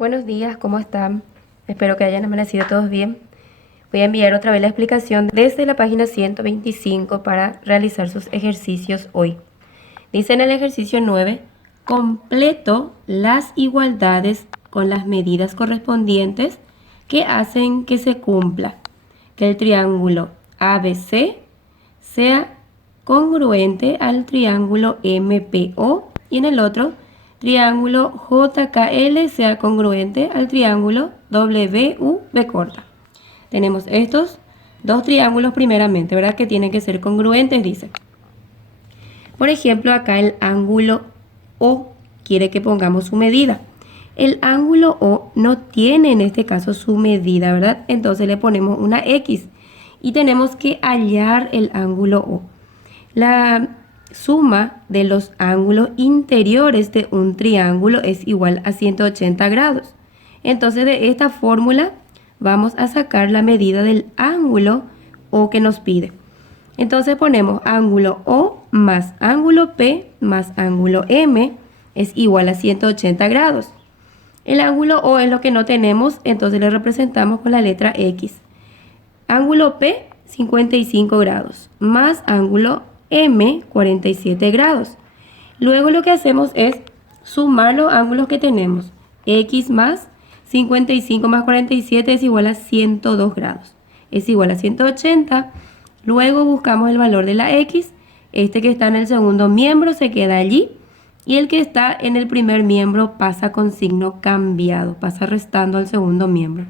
Buenos días, ¿cómo están? Espero que hayan amanecido todos bien. Voy a enviar otra vez la explicación desde la página 125 para realizar sus ejercicios hoy. Dice en el ejercicio 9, completo las igualdades con las medidas correspondientes que hacen que se cumpla que el triángulo ABC sea congruente al triángulo MPO y en el otro triángulo JKL sea congruente al triángulo WV corta. Tenemos estos dos triángulos primeramente, ¿verdad? Que tienen que ser congruentes, dice. Por ejemplo, acá el ángulo O quiere que pongamos su medida. El ángulo O no tiene en este caso su medida, ¿verdad? Entonces le ponemos una X y tenemos que hallar el ángulo O. La suma de los ángulos interiores de un triángulo es igual a 180 grados. Entonces de esta fórmula vamos a sacar la medida del ángulo O que nos pide. Entonces ponemos ángulo O más ángulo P más ángulo M es igual a 180 grados. El ángulo O es lo que no tenemos, entonces le representamos con la letra X. Ángulo P, 55 grados, más ángulo M, 47 grados. Luego lo que hacemos es sumar los ángulos que tenemos. X más 55 más 47 es igual a 102 grados. Es igual a 180. Luego buscamos el valor de la X. Este que está en el segundo miembro se queda allí. Y el que está en el primer miembro pasa con signo cambiado. Pasa restando al segundo miembro.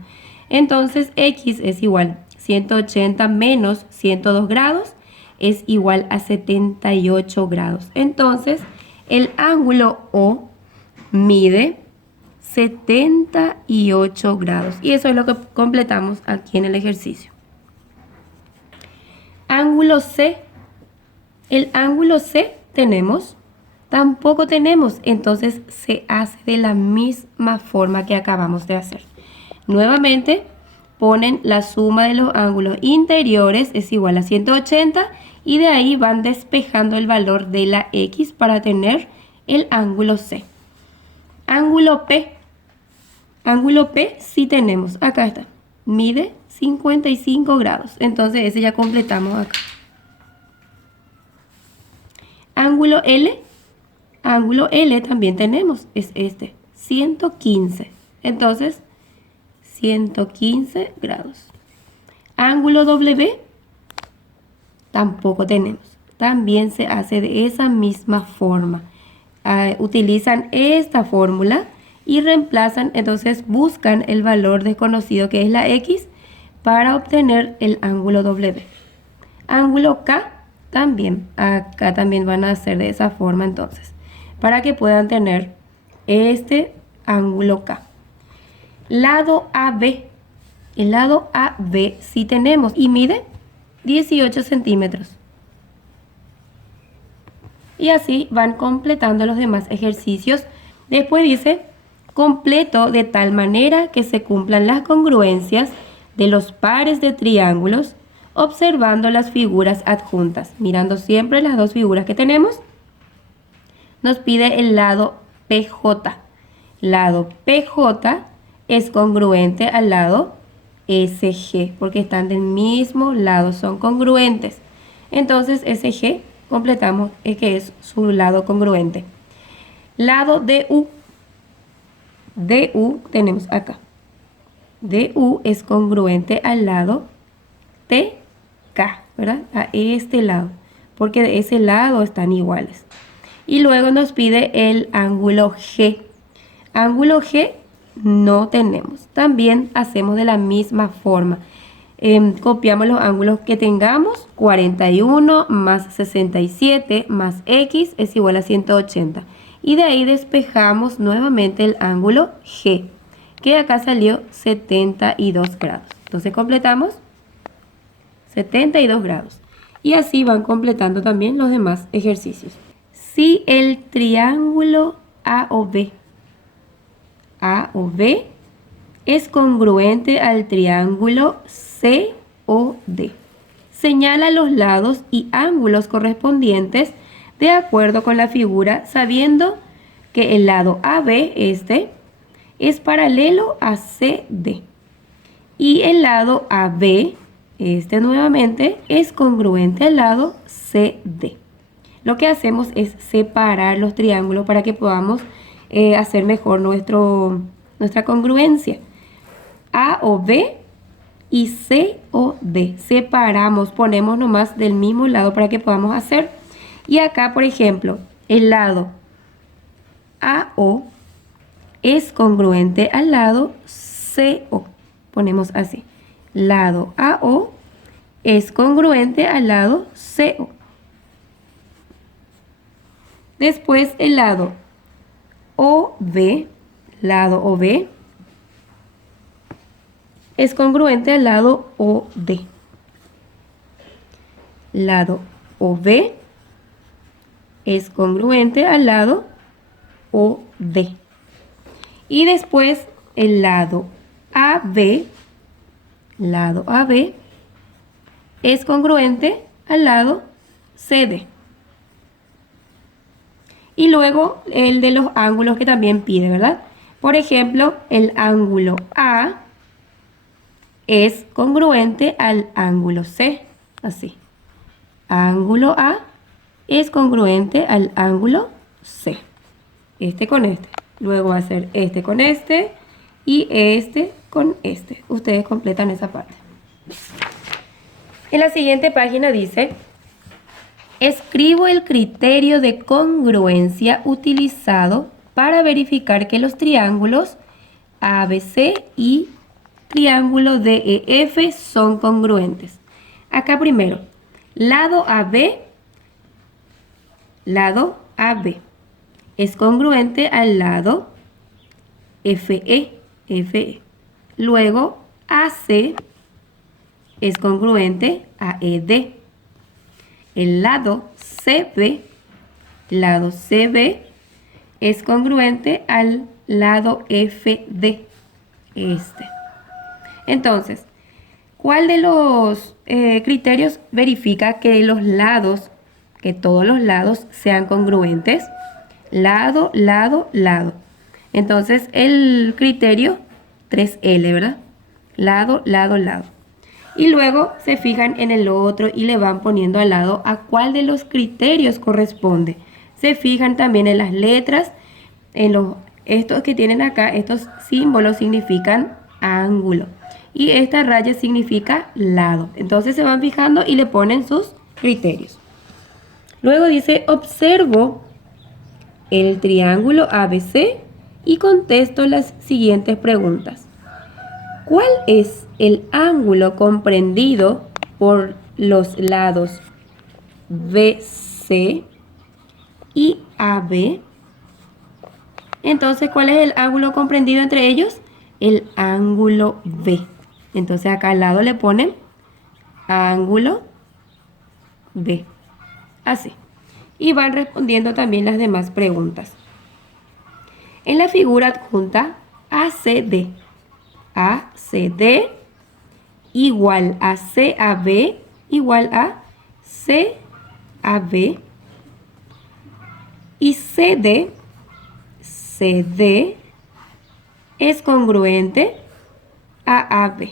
Entonces X es igual a 180 menos 102 grados es igual a 78 grados. Entonces, el ángulo O mide 78 grados. Y eso es lo que completamos aquí en el ejercicio. Ángulo C. El ángulo C tampoco tenemos. Entonces, se hace de la misma forma que acabamos de hacer. Nuevamente, ponen la suma de los ángulos interiores es igual a 180 y de ahí van despejando el valor de la X para tener el ángulo C. Ángulo P. Ángulo P sí tenemos. Acá está. Mide 55 grados. Entonces ese ya completamos acá. Ángulo L. Ángulo L también tenemos. Es este. 115. Entonces 115 grados. Ángulo W tampoco tenemos. También se hace de esa misma forma. Utilizan esta fórmula y reemplazan, entonces buscan el valor desconocido que es la X para obtener el ángulo W. Ángulo K también. Acá también van a hacer de esa forma entonces. Para que puedan tener este ángulo K. Lado AB. El lado AB sí tenemos y mide 18 centímetros. Y así van completando los demás ejercicios. Después dice, completo de tal manera que se cumplan las congruencias de los pares de triángulos, observando las figuras adjuntas. Mirando siempre las dos figuras que tenemos. Nos pide el lado PJ. Lado PJ es congruente al lado SG, porque están del mismo lado, son congruentes. Entonces SG completamos que es su lado congruente. Lado DU. DU tenemos acá. DU es congruente al lado TK, ¿verdad? A este lado, porque de ese lado están iguales. Y luego nos pide el ángulo G. Ángulo G no tenemos. También hacemos de la misma forma. Copiamos los ángulos que tengamos. 41 más 67 más X es igual a 180. Y de ahí despejamos nuevamente el ángulo G, que acá salió 72 grados. Entonces completamos 72 grados. Y así van completando también los demás ejercicios. Si el triángulo AOB es congruente al triángulo COD. Señala los lados y ángulos correspondientes de acuerdo con la figura, sabiendo que el lado AB, es paralelo a CD. Y el lado AB, este nuevamente, es congruente al lado CD. Lo que hacemos es separar los triángulos para que podamos hacer mejor nuestra congruencia. A o B y C o D. Separamos, ponemos nomás del mismo lado para que podamos hacer. Y acá, por ejemplo, el lado AO es congruente al lado CO. Ponemos así. Lado AO es congruente al lado CO. Después el lado OB es congruente al lado OD. Lado OB es congruente al lado OD. Y después el lado AB es congruente al lado CD. Y luego el de los ángulos que también pide, ¿verdad? Por ejemplo, el ángulo A es congruente al ángulo C. Así. Ángulo A es congruente al ángulo C. Este con este. Luego va a ser este con este y este con este. Ustedes completan esa parte. En la siguiente página dice: escribo el criterio de congruencia utilizado para verificar que los triángulos ABC y triángulo DEF son congruentes. Acá primero, lado AB es congruente al lado FE. Luego AC es congruente a ED. El lado CB es congruente al lado FD. Entonces, ¿cuál de los criterios verifica que todos los lados sean congruentes? Lado, lado, lado. Entonces, el criterio 3L, ¿verdad? Lado, lado, lado. Y luego se fijan en el otro y le van poniendo al lado a cuál de los criterios corresponde. Se fijan también en las letras, estos que tienen acá, estos símbolos significan ángulo. Y esta raya significa lado. Entonces se van fijando y le ponen sus criterios. Luego dice: observo el triángulo ABC y contesto las siguientes preguntas. ¿Cuál es el ángulo comprendido por los lados BC y AB? Entonces, ¿cuál es el ángulo comprendido entre ellos? El ángulo B. Entonces, acá al lado le ponen ángulo B. Así. Y van respondiendo también las demás preguntas. En la figura adjunta, ACD igual a CAB igual a CAB y CD es congruente a AB.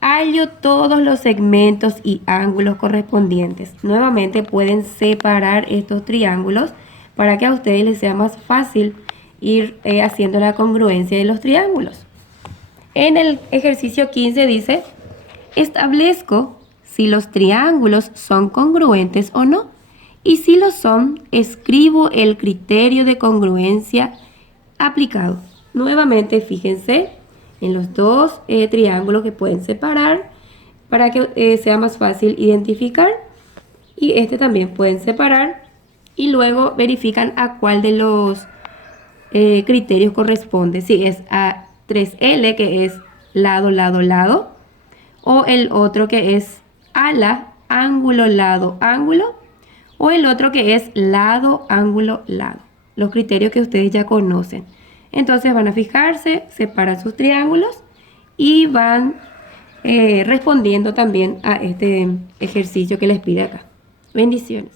Hallo todos los segmentos y ángulos correspondientes. Nuevamente pueden separar estos triángulos para que a ustedes les sea más fácil ir haciendo la congruencia de los triángulos. En el ejercicio 15 dice: establezco si los triángulos son congruentes o no. Y si lo son, escribo el criterio de congruencia aplicado. Nuevamente fíjense en los dos triángulos que pueden separar para que sea más fácil identificar. Y este también pueden separar y luego verifican a cuál de los criterios corresponde. Si es a 3L, que es lado, lado, lado, o el otro que es ala, ángulo, lado, ángulo, o el otro que es lado, ángulo, lado. Los criterios que ustedes ya conocen. Entonces van a fijarse, separan sus triángulos y van respondiendo también a este ejercicio que les pide acá. Bendiciones.